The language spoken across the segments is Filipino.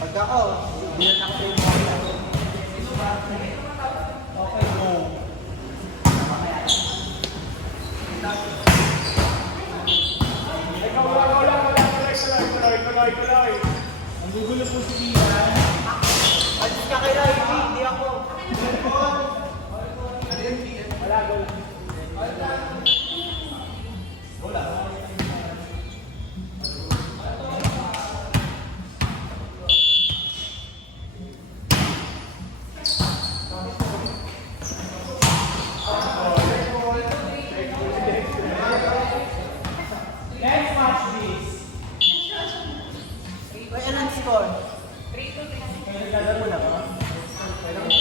Pag ako, hindi na ako yung mga. Okay, go. Tuloy. Ang gugulo po si Kian. Alis ka kay Rai, hindi ako. Ano yung Kian? Wala, go. Wala. Let's watch this. Wait, anong score? 3-3. Kaya nagdadal mo na ba? Kaya mo?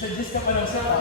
Suggest ka pa lang siya.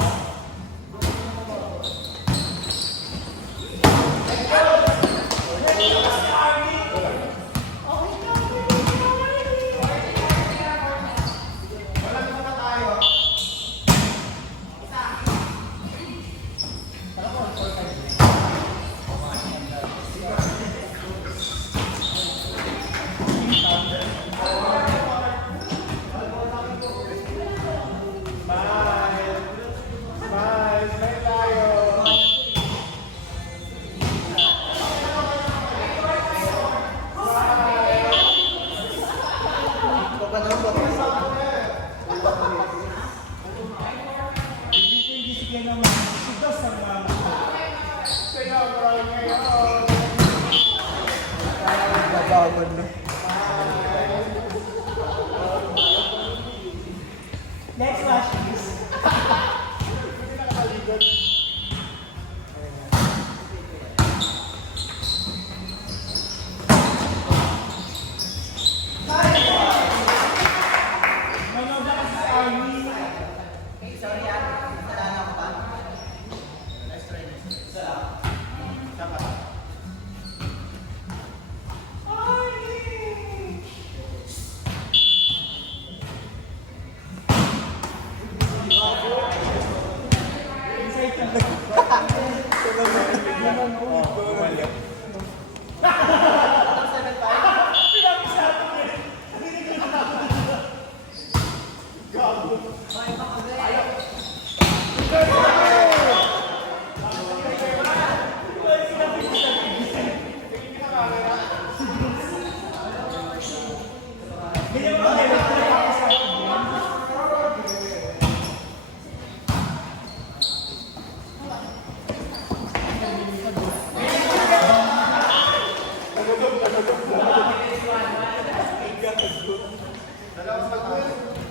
Next watch please.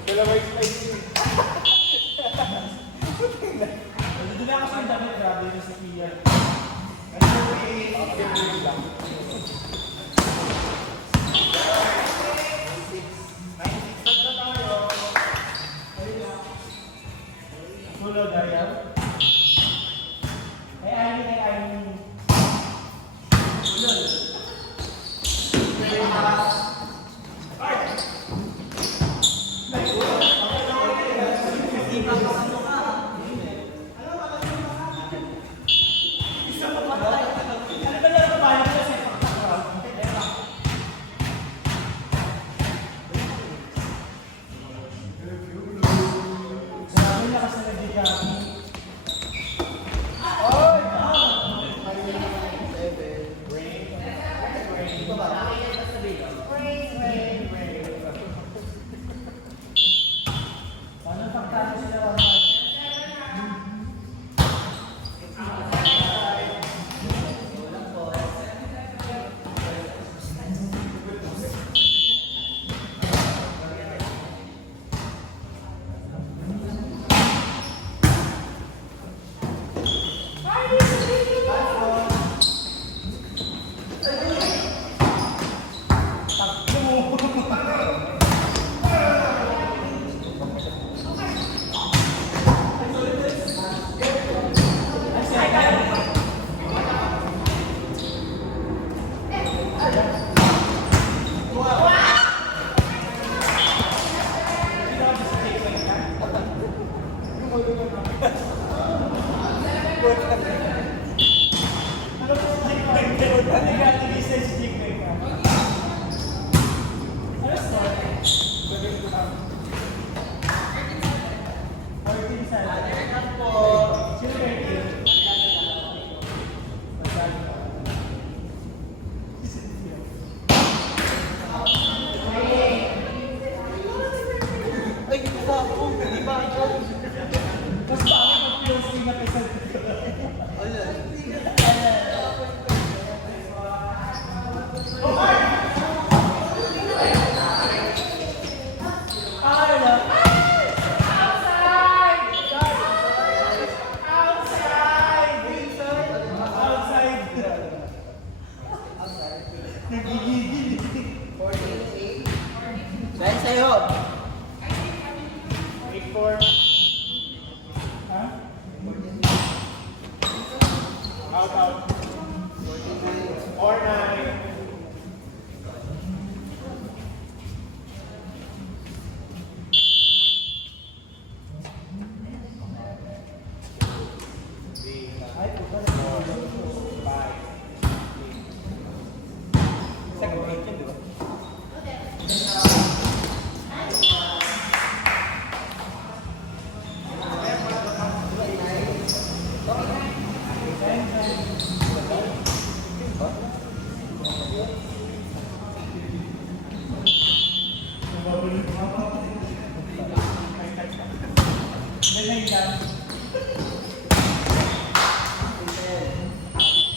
Dalaway spicy. Hindi na kasi ang damit, grabe na sa Kian. Tulog ayaw. Tulog. Dahil sa'yo. 8-4. Ha? Out, out. 4-9. Ay, puta na. 5. Second break yun, di ba?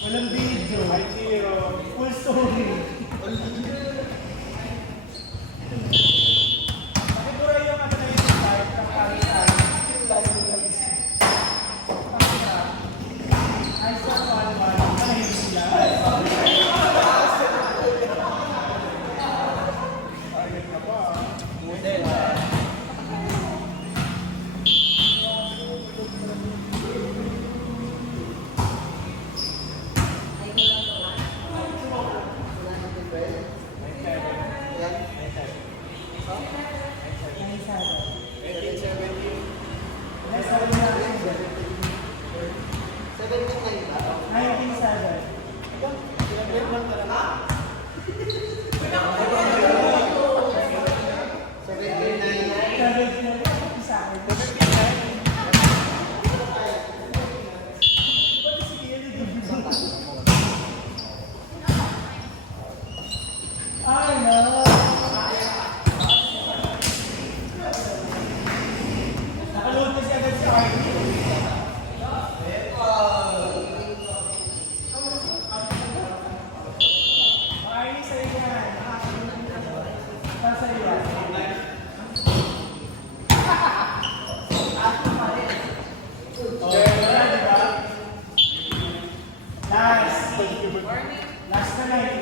Walang video. 5-0. Full story. Nakibura yung ano na yung start ng pangitay. Ay, sa palman. Ay, sila. Ayun na ba? Last na night.